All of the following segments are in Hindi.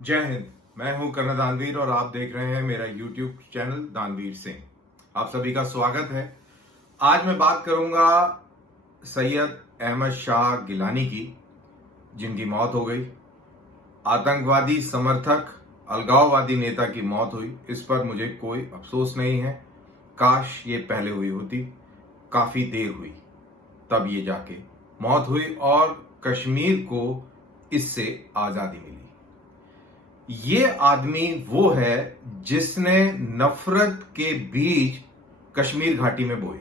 जय हिंद। मैं हूं कर्नल दानवीर और आप देख रहे हैं मेरा यूट्यूब चैनल दानवीर सिंह। आप सभी का स्वागत है। आज मैं बात करूंगा सैयद अहमद शाह गिलानी की, जिनकी मौत हो गई। आतंकवादी समर्थक अलगाववादी नेता की मौत हुई, इस पर मुझे कोई अफसोस नहीं है। काश ये पहले हुई होती, काफी देर हुई तब ये जाके मौत हुई और कश्मीर को इससे आजादी मिली। ये आदमी वो है जिसने नफरत के बीज कश्मीर घाटी में बोए।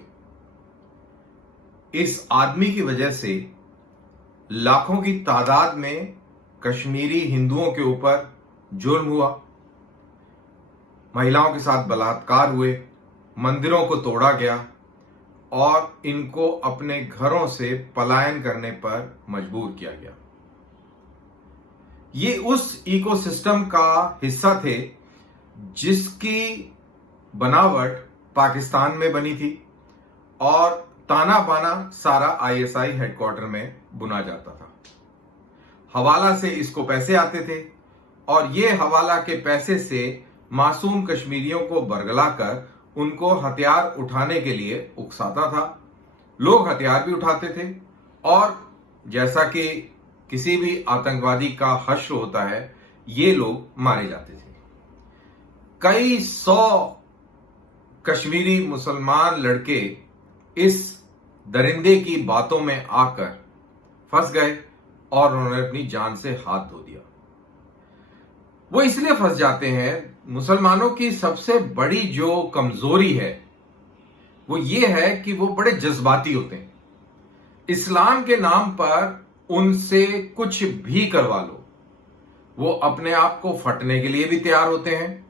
इस आदमी की वजह से लाखों की तादाद में कश्मीरी हिंदुओं के ऊपर जुर्म हुआ, महिलाओं के साथ बलात्कार हुए, मंदिरों को तोड़ा गया और इनको अपने घरों से पलायन करने पर मजबूर किया गया। ये उस इकोसिस्टम का हिस्सा थे जिसकी बनावट पाकिस्तान में बनी थी और ताना बाना सारा आईएसआई हेडक्वार्टर में बुना जाता था। हवाला से इसको पैसे आते थे और ये हवाला के पैसे से मासूम कश्मीरियों को बरगलाकर उनको हथियार उठाने के लिए उकसाता था। लोग हथियार भी उठाते थे और जैसा कि किसी भी आतंकवादी का हश्र होता है, ये लोग मारे जाते थे। कई सौ कश्मीरी मुसलमान लड़के इस दरिंदे की बातों में आकर फंस गए और उन्होंने अपनी जान से हाथ धो दिया। वो इसलिए फंस जाते हैं, मुसलमानों की सबसे बड़ी जो कमजोरी है वो ये है कि वो बड़े जज्बाती होते हैं। इस्लाम के नाम पर उनसे कुछ भी करवा लो, वो अपने आप को फटने के लिए भी तैयार होते हैं,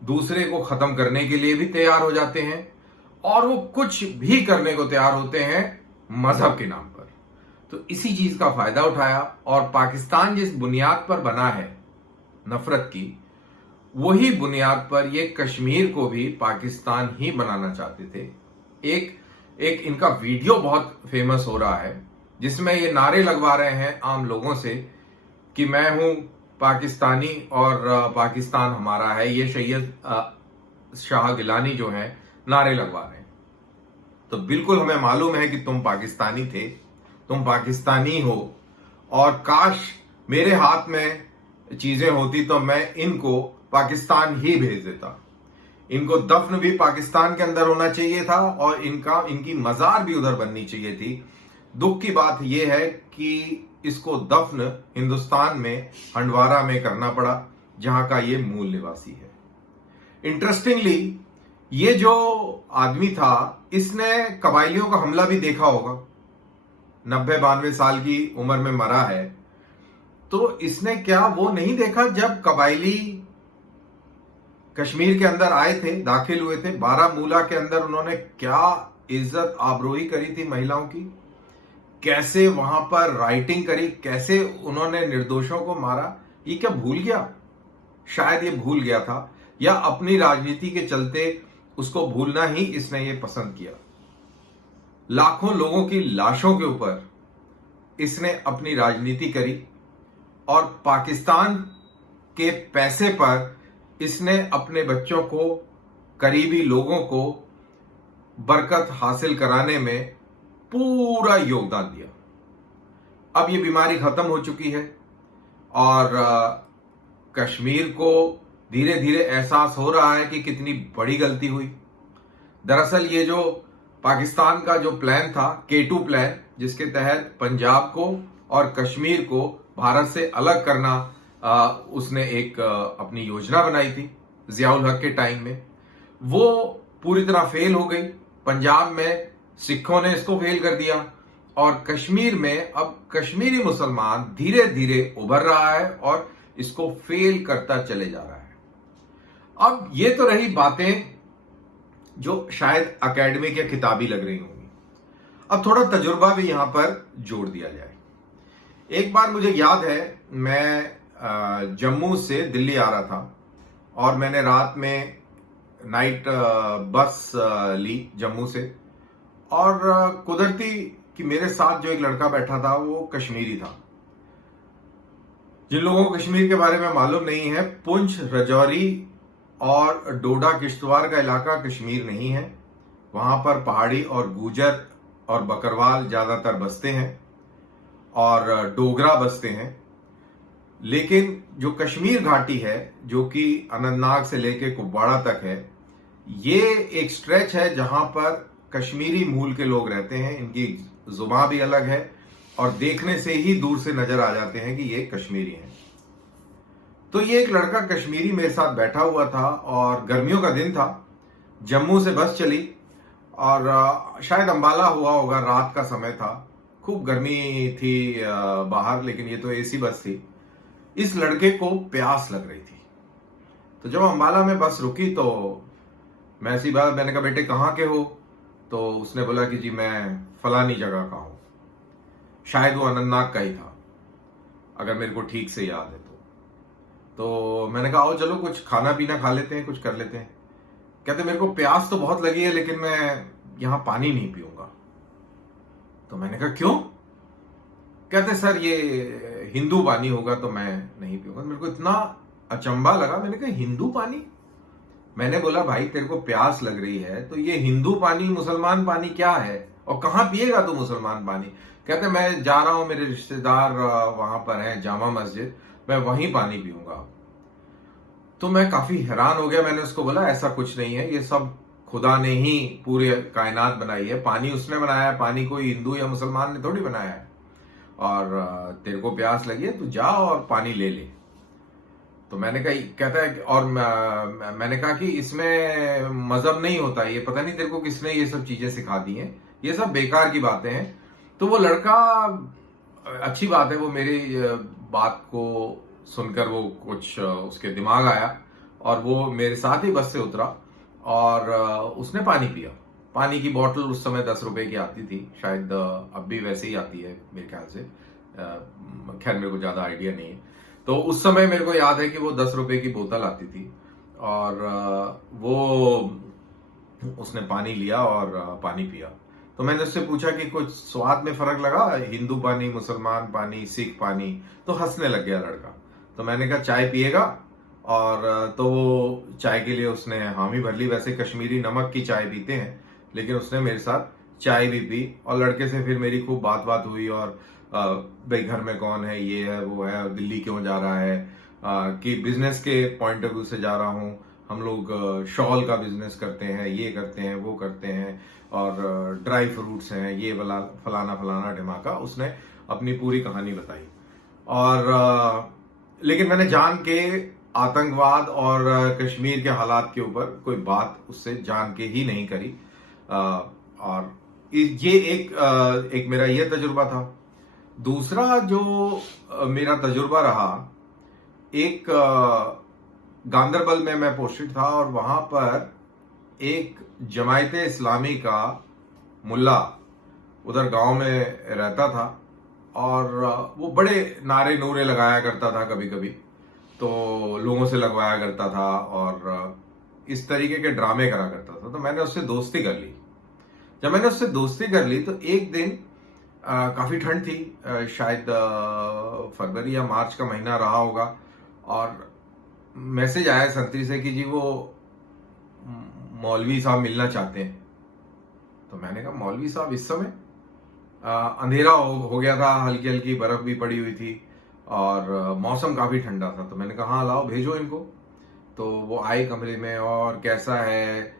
दूसरे को खत्म करने के लिए भी तैयार हो जाते हैं और वो कुछ भी करने को तैयार होते हैं मजहब के नाम पर। तो इसी चीज का फायदा उठाया और पाकिस्तान जिस बुनियाद पर बना है नफरत की, वही बुनियाद पर ये कश्मीर को भी पाकिस्तान ही बनाना चाहते थे। एक इनका वीडियो बहुत फेमस हो रहा है जिसमें ये नारे लगवा रहे हैं आम लोगों से कि मैं हूं पाकिस्तानी और पाकिस्तान हमारा है। ये सैयद शाह गिलानी जो है नारे लगवा रहे हैं। तो बिल्कुल हमें मालूम है कि तुम पाकिस्तानी थे, तुम पाकिस्तानी हो और काश मेरे हाथ में चीजें होती तो मैं इनको पाकिस्तान ही भेज देता। इनको दफन भी पाकिस्तान के अंदर होना चाहिए था और इनकी मजार भी उधर बननी चाहिए थी। दुख की बात यह है कि इसको दफन हिंदुस्तान में हंडवारा में करना पड़ा, जहां का ये मूल निवासी है। इंटरेस्टिंगली ये जो आदमी था, इसने कबायलियों का हमला भी देखा होगा। 90-92 साल की उम्र में मरा है, तो इसने क्या वो नहीं देखा जब कबायली कश्मीर के अंदर आए थे, दाखिल हुए थे बारामूला के अंदर, उन्होंने क्या इज्जत आबरूई करी थी महिलाओं की, कैसे वहां पर राइटिंग करी, कैसे उन्होंने निर्दोषों को मारा। ये क्या भूल गया? शायद ये भूल गया था या अपनी राजनीति के चलते उसको भूलना ही इसने ये पसंद किया। लाखों लोगों की लाशों के ऊपर इसने अपनी राजनीति करी और पाकिस्तान के पैसे पर इसने अपने बच्चों को, करीबी लोगों को बरकत हासिल कराने में पूरा योगदान दिया। अब ये बीमारी खत्म हो चुकी है और कश्मीर को धीरे धीरे एहसास हो रहा है कि कितनी बड़ी गलती हुई। दरअसल ये जो पाकिस्तान का जो प्लान था, K2 प्लान, जिसके तहत पंजाब को और कश्मीर को भारत से अलग करना, उसने एक अपनी योजना बनाई थी जियाउल हक के टाइम में, वो पूरी तरह फेल हो गई। पंजाब में सिखों ने इसको फेल कर दिया और कश्मीर में अब कश्मीरी मुसलमान धीरे धीरे उभर रहा है और इसको फेल करता चले जा रहा है। अब ये तो रही बातें जो शायद एकेडमिक या किताबी लग रही होंगी। अब थोड़ा तजुर्बा भी यहां पर जोड़ दिया जाए। एक बार मुझे याद है, मैं जम्मू से दिल्ली आ रहा था और मैंने रात में नाइट बस ली जम्मू से, और कुदरती कि मेरे साथ जो एक लड़का बैठा था वो कश्मीरी था। जिन लोगों को कश्मीर के बारे में मालूम नहीं है, पुंछ, राजौरी और डोडा किश्तवाड़ का इलाका कश्मीर नहीं है। वहां पर पहाड़ी और गुजर और बकरवाल ज्यादातर बसते हैं और डोगरा बसते हैं। लेकिन जो कश्मीर घाटी है, जो कि अनंतनाग से लेके कुपवाड़ा तक है, ये एक स्ट्रेच है जहां पर कश्मीरी मूल के लोग रहते हैं। इनकी जुबान भी अलग है और देखने से ही दूर से नजर आ जाते हैं कि ये कश्मीरी हैं। तो ये एक लड़का कश्मीरी मेरे साथ बैठा हुआ था और गर्मियों का दिन था। जम्मू से बस चली और शायद अंबाला हुआ होगा, रात का समय था, खूब गर्मी थी बाहर, लेकिन ये तो एसी बस थी। इस लड़के को प्यास लग रही थी। तो जब अंबाला में बस रुकी तो मैं ऐसी बात, मैंने कहा बेटे कहाँ के हो? तो उसने बोला कि जी मैं फलानी जगह का हूं। शायद वो अनंतनाग का ही था, अगर मेरे को ठीक से याद है तो मैंने कहा आओ चलो कुछ खाना पीना खा लेते हैं, कुछ कर लेते हैं। कहते मेरे को प्यास तो बहुत लगी है, लेकिन मैं यहां पानी नहीं पीऊंगा। तो मैंने कहा क्यों? कहते सर ये हिंदू पानी होगा तो मैं नहीं पीऊंगा। मेरे को इतना अचंभा लगा, मैंने कहा हिंदू पानी? मैंने बोला भाई तेरे को प्यास लग रही है तो ये हिंदू पानी मुसलमान पानी क्या है, और कहां पिएगा तू मुसलमान पानी? कहते मैं जा रहा हूं, मेरे रिश्तेदार वहां पर हैं जामा मस्जिद, मैं वहीं पानी पीऊंगा। तो मैं काफी हैरान हो गया। मैंने उसको बोला ऐसा कुछ नहीं है, ये सब खुदा ने ही पूरे कायनात बनाई है, पानी उसने बनाया है, पानी कोई हिंदू या मुसलमान ने थोड़ी बनाया है। और तेरे को प्यास लगी है तू जा और पानी ले ले। तो मैंने कहा, कहता है और मैंने कहा कि इसमें मजहब नहीं होता, ये पता नहीं तेरे को किसने ये सब चीजें सिखा दी हैं, ये सब बेकार की बातें हैं। तो वो लड़का, अच्छी बात है, वो मेरी बात को सुनकर वो कुछ उसके दिमाग आया और वो मेरे साथ ही बस से उतरा और उसने पानी पिया। पानी की बोतल उस समय 10 रुपए की आती थी, शायद अब भी वैसे ही आती है मेरे ख्याल से, खैर मेरे को ज्यादा आइडिया नहीं है। तो उस समय मेरे को याद है कि वो 10 रुपए की बोतल आती थी और वो उसने पानी लिया और पानी पिया। तो मैंने उससे पूछा कि कुछ स्वाद में फर्क लगा, हिंदू पानी, मुसलमान पानी, सिख पानी? तो हंसने लग गया लड़का। तो मैंने कहा चाय पिएगा? और तो वो चाय के लिए उसने हामी भर ली। वैसे कश्मीरी नमक की चाय पीते हैं, लेकिन उसने मेरे साथ चाय भी पी और लड़के से फिर मेरी खूब बात हुई और भाई घर में कौन है, ये है वो है, दिल्ली क्यों जा रहा है, कि बिजनेस के पॉइंट ऑफ व्यू से जा रहा हूँ, हम लोग शॉल का बिजनेस करते हैं, ये करते हैं वो करते हैं, और ड्राई फ्रूट्स हैं, ये फलाना फलाना ढिमाका। उसने अपनी पूरी कहानी बताई। और लेकिन मैंने जान के आतंकवाद और कश्मीर के हालात के ऊपर कोई बात उससे जान के ही नहीं करी। और ये एक मेरा ये तजुर्बा था। दूसरा जो मेरा तजुर्बा रहा, एक गांदरबल में मैं पोस्टेड था और वहां पर एक जमायते इस्लामी का मुल्ला उधर गांव में रहता था और वो बड़े नारे नूरे लगाया करता था, कभी कभी तो लोगों से लगवाया करता था और इस तरीके के ड्रामे करा करता था। तो मैंने उससे दोस्ती कर ली। जब मैंने उससे दोस्ती कर ली तो एक दिन काफी ठंड थी, शायद फरवरी या मार्च का महीना रहा होगा, और मैसेज आया संतरी से कि जी वो मौलवी साहब मिलना चाहते हैं। तो मैंने कहा मौलवी साहब इस समय? अंधेरा हो गया था, हल्की हल्की बर्फ भी पड़ी हुई थी और मौसम काफी ठंडा था। तो मैंने कहा हाँ लाओ भेजो इनको। तो वो आए कमरे में और कैसा है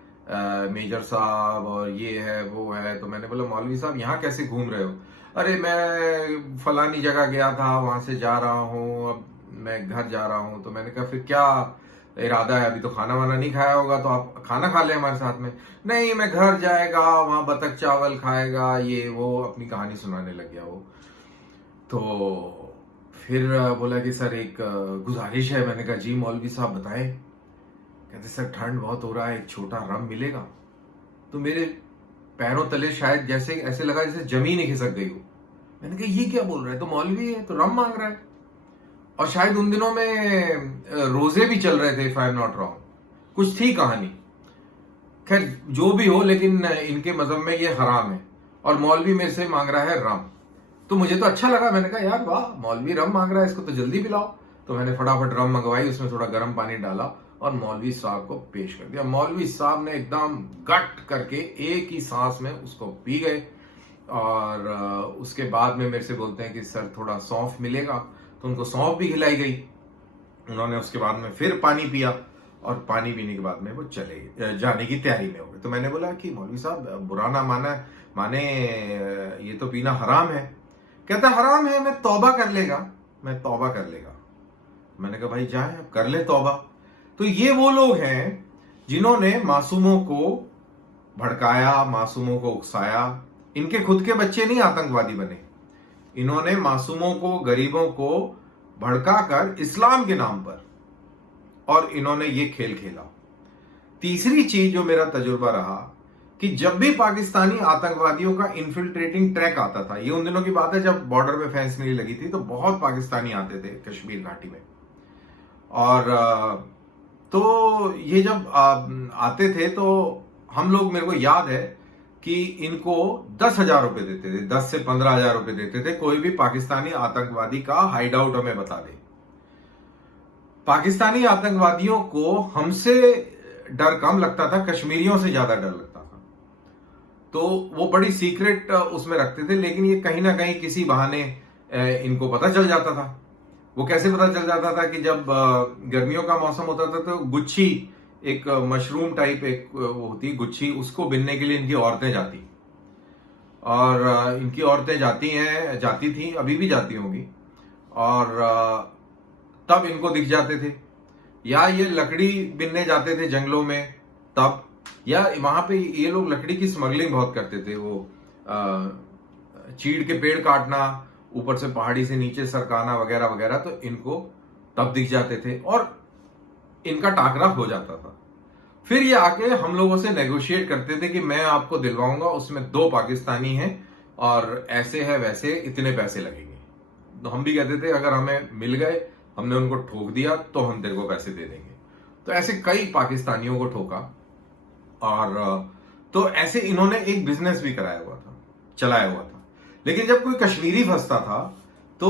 मेजर साहब, और ये है वो है। तो मैंने बोला मौलवी साहब यहाँ कैसे घूम रहे हो? अरे मैं फलानी जगह गया था, वहां से जा रहा हूँ, अब मैं घर जा रहा हूँ। तो मैंने कहा फिर क्या इरादा है? अभी तो खाना वाना नहीं खाया होगा, तो आप खाना खा ले हमारे साथ में। नहीं मैं घर जाएगा, वहां बतख चावल खाएगा, ये वो अपनी कहानी सुनाने लग गया वो। तो फिर बोला कि सर एक गुजारिश है। मैंने कहा जी मौलवी साहब बताएं। कहते सर ठंड बहुत हो रहा है, एक छोटा रम मिलेगा? तो मेरे पैरों तले शायद जैसे ऐसे लगा जैसे जमीन ही खिसक गई हो। मैंने कहा ये क्या बोल रहा है, तो मौलवी है तो रम मांग रहा है। और शायद उन दिनों में रोजे भी चल रहे थे, if I am not wrong, कुछ थी कहानी। खैर जो भी हो, लेकिन इनके मजहब में ये हराम है और मौलवी मेरे से मांग रहा है रम। तो मुझे तो अच्छा लगा, मैंने कहा यार वाह, मौलवी रम मांग रहा है, इसको तो जल्दी पिलाओ। तो मैंने फटाफट रम मंगवाई, उसमें थोड़ा गर्म पानी डाला और मौलवी साहब को पेश कर दिया। मौलवी साहब ने एकदम गट करके एक ही सांस में उसको पी गए। और उसके बाद में मेरे से बोलते हैं कि सर थोड़ा सौंफ मिलेगा, तो उनको सौंफ भी खिलाई गई। उन्होंने उसके बाद में फिर पानी पिया और पानी पीने के बाद में वो चले जाने की तैयारी में हो गए। तो मैंने बोला कि मौलवी साहब बुरा ना माने, ये तो पीना हराम है। कहता हराम है, मैं तौबा कर लेगा, मैं तौबा कर लेगा। मैंने कहा भाई जाए कर ले तौबा। तो ये वो लोग हैं जिन्होंने मासूमों को भड़काया, मासूमों को उकसाया। इनके खुद के बच्चे नहीं आतंकवादी बने, इन्होंने मासूमों को, गरीबों को भड़काकर इस्लाम के नाम पर, और इन्होंने ये खेल खेला। तीसरी चीज जो मेरा तजुर्बा रहा कि जब भी पाकिस्तानी आतंकवादियों का इन्फिल्ट्रेटिंग ट्रैक आता था, ये उन दिनों की बात है जब बॉर्डर पे फेंस नहीं लगी थी, तो बहुत पाकिस्तानी आते थे कश्मीर घाटी में। और तो ये जब आते थे तो हम लोग, मेरे को याद है कि इनको 10,000 रुपए देते थे, 10 से 15,000 रुपए देते थे कोई भी पाकिस्तानी आतंकवादी का हाइड आउट हमें बता दे। पाकिस्तानी आतंकवादियों को हमसे डर कम लगता था, कश्मीरियों से ज्यादा डर लगता था। तो वो बड़ी सीक्रेट उसमें रखते थे, लेकिन ये कहीं ना कहीं किसी बहाने इनको पता चल जाता था। वो कैसे पता चल जाता था कि जब गर्मियों का मौसम होता था तो गुच्छी, एक मशरूम टाइप एक वो होती गुच्छी, उसको बिनने के लिए इनकी औरतें जाती, और इनकी औरतें जाती थी, अभी भी जाती होंगी, और तब इनको दिख जाते थे। या ये लकड़ी बिनने जाते थे जंगलों में तब, या वहां पे ये लोग लकड़ी की स्मगलिंग बहुत करते थे। वो चीड़ के पेड़ काटना, ऊपर से पहाड़ी से नीचे सरकाना वगैरह वगैरह, तो इनको तब दिख जाते थे और इनका टाकरा हो जाता था। फिर ये आके हम लोगों से नेगोशिएट करते थे कि मैं आपको दिलवाऊंगा, उसमें 2 पाकिस्तानी हैं और ऐसे है वैसे, इतने पैसे लगेंगे। तो हम भी कहते थे अगर हमें मिल गए, हमने उनको ठोक दिया तो हम तेरे को पैसे दे देंगे। तो ऐसे कई पाकिस्तानियों को ठोका। और तो ऐसे इन्होंने एक बिजनेस भी चलाया हुआ था। लेकिन जब कोई कश्मीरी फंसता था तो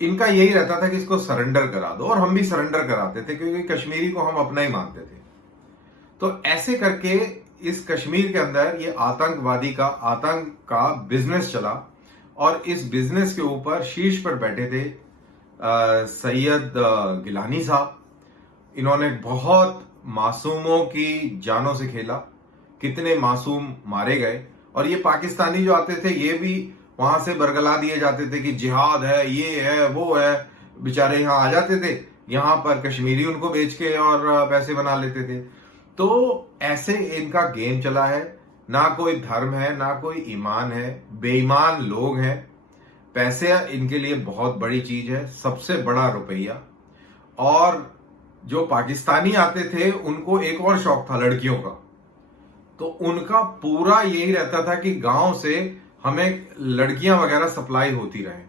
इनका यही रहता था कि इसको सरेंडर करा दो, और हम भी सरेंडर कराते थे क्योंकि कश्मीरी को हम अपना ही मानते थे। तो ऐसे करके इस कश्मीर के अंदर ये आतंक का बिजनेस चला, और इस बिजनेस के ऊपर शीर्ष पर बैठे थे सैयद गिलानी साहब। इन्होंने बहुत मासूमों की जानों से खेला, कितने मासूम मारे गए। और ये पाकिस्तानी जो आते थे ये भी वहां से बरगला दिए जाते थे कि जिहाद है, ये है, वो है। बेचारे यहाँ आ जाते थे, यहाँ पर कश्मीरी उनको बेच के और पैसे बना लेते थे। तो ऐसे इनका गेम चला है। ना कोई धर्म है, ना कोई ईमान है, बेईमान लोग हैं। पैसे इनके लिए बहुत बड़ी चीज है, सबसे बड़ा रुपया। और जो पाकिस्तानी आते थे उनको एक और शौक था लड़कियों का, तो उनका पूरा यही रहता था कि गांव से हमें लड़कियां वगैरह सप्लाई होती रहे।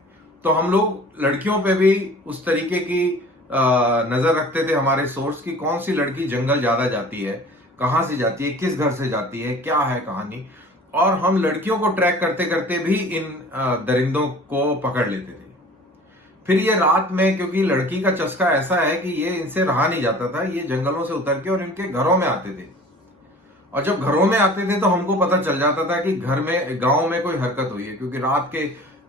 तो हम लोग लड़कियों पे भी उस तरीके की नजर रखते थे, हमारे सोर्स की कौन सी लड़की जंगल ज्यादा जाती है, कहां से जाती है, किस घर से जाती है, क्या है कहानी। और हम लड़कियों को ट्रैक करते करते भी इन दरिंदों को पकड़ लेते थे। फिर ये रात में, क्योंकि लड़की का चस्का ऐसा है कि ये इनसे रहा नहीं जाता था, ये जंगलों से उतर के और इनके घरों में आते थे। और जब घरों में आते थे तो हमको पता चल जाता था कि घर में, गांव में कोई हरकत हुई है, क्योंकि रात के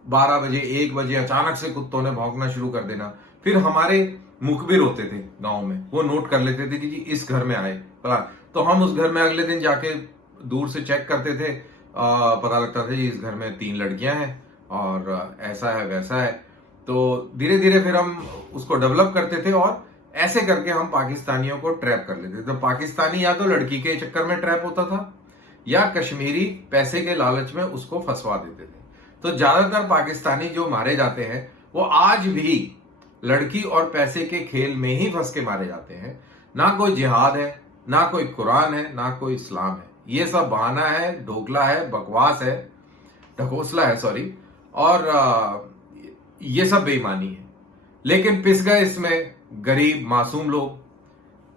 12 बजे 1 बजे अचानक से कुत्तों ने भौंकना शुरू कर देना। फिर हमारे मुखबिर होते थे गांव में, वो नोट कर लेते थे कि जी इस घर में आए, तो हम उस घर में अगले दिन जाके दूर से चेक करते थे। पता लगता था जी इस घर में 3 लड़कियां हैं और ऐसा है वैसा है। तो धीरे धीरे फिर हम उसको डेवलप करते थे और ऐसे करके हम पाकिस्तानियों को ट्रैप कर लेते थे। तो पाकिस्तानी या तो लड़की के चक्कर में ट्रैप होता था या कश्मीरी पैसे के लालच में उसको फंसवा देते थे। तो ज्यादातर पाकिस्तानी जो मारे जाते हैं वो आज भी लड़की और पैसे के खेल में ही फंस के मारे जाते हैं। ना कोई जिहाद है, ना कोई कुरान है, ना कोई इस्लाम है। ये सब बहाना है, ढोकला है, बकवास है, ढकोसला है, सॉरी। और ये सब बेईमानी है। लेकिन पिस गए इसमें गरीब मासूम लोग,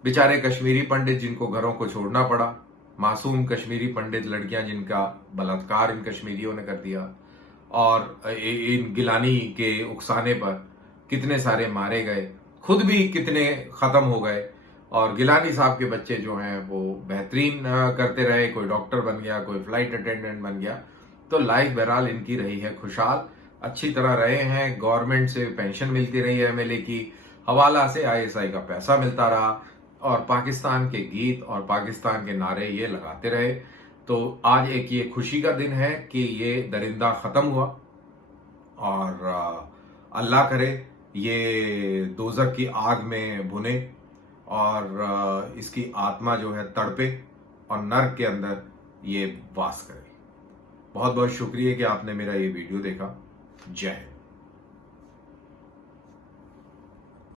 बेचारे कश्मीरी पंडित जिनको घरों को छोड़ना पड़ा, मासूम कश्मीरी पंडित लड़कियां जिनका बलात्कार इन कश्मीरियों ने कर दिया। और इन गिलानी के उकसाने पर कितने सारे मारे गए, खुद भी कितने खत्म हो गए। और गिलानी साहब के बच्चे जो हैं वो बेहतरीन करते रहे, कोई डॉक्टर बन गया, कोई फ्लाइट अटेंडेंट बन गया। तो लाइफ बहरहाल इनकी रही है खुशहाल, अच्छी तरह रहे हैं। गवर्नमेंट से पेंशन मिलती रही है एमएलए की, हवाला से आईएसआई का पैसा मिलता रहा, और पाकिस्तान के गीत और पाकिस्तान के नारे ये लगाते रहे। तो आज एक ये खुशी का दिन है कि ये दरिंदा खत्म हुआ, और अल्लाह करे ये दोजख की आग में भुने और इसकी आत्मा जो है तड़पे और नर्क के अंदर ये वास करे। बहुत बहुत शुक्रिया कि आपने मेरा ये वीडियो देखा। जय हिंद।